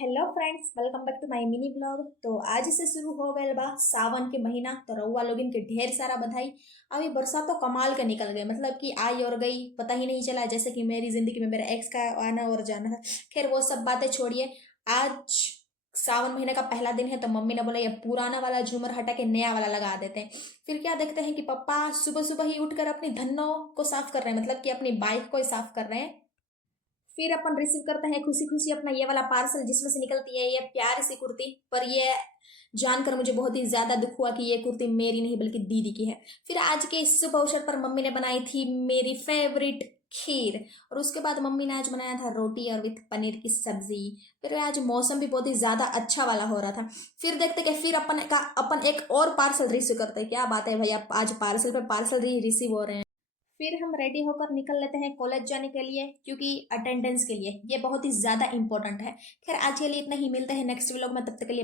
Hello friends, welcome back to my mini blog. तो आज से शुरू हो गए बा सावन के महीना। तो रउआ लोगिन के ढेर सारा बधाई। अभी बरसात तो कमाल के निकल गए, मतलब कि आई और गई, पता ही नहीं चला। जैसे कि मेरी जिंदगी में मेरे एक्स का आना और जाना है। खैर वो सब बातें छोड़िए। आज सावन महीने का पहला दिन है, तो मम्मी ने बोला ये पुराना वाला झूमर हटा के नया वाला लगा देते हैं। फिर क्या देखते हैं कि पापा सुबह सुबह ही उठकर अपनी धन्नों को साफ कर रहे हैं, मतलब कि अपनी बाइक को ही साफ कर रहे हैं। फिर अपन रिसीव करते हैं खुशी खुशी अपना ये वाला पार्सल, जिसमें से निकलती है ये प्यारी सी कुर्ती। पर ये जानकर मुझे बहुत ही ज्यादा दुख हुआ कि ये कुर्ती मेरी नहीं बल्कि दीदी की है। फिर आज के इस शुभ अवसर पर मम्मी ने बनाई थी मेरी फेवरेट खीर। और उसके बाद मम्मी ने आज बनाया था रोटी और विथ पनीर की सब्जी। फिर आज मौसम भी बहुत ही ज्यादा अच्छा वाला हो रहा था। फिर देखते कि फिर अपन एक और पार्सल रिसीव करते हैं। क्या बात है भैया, आज पार्सल पे पार्सल रिसीव हो रहे हैं। फिर हम रेडी होकर निकल लेते हैं कॉलेज जाने के लिए, क्योंकि अटेंडेंस के लिए ये बहुत ही ज़्यादा इंपॉर्टेंट है। खैर आज के लिए इतना ही, मिलते हैं नेक्स्ट व्लॉग में, तब तक के लिए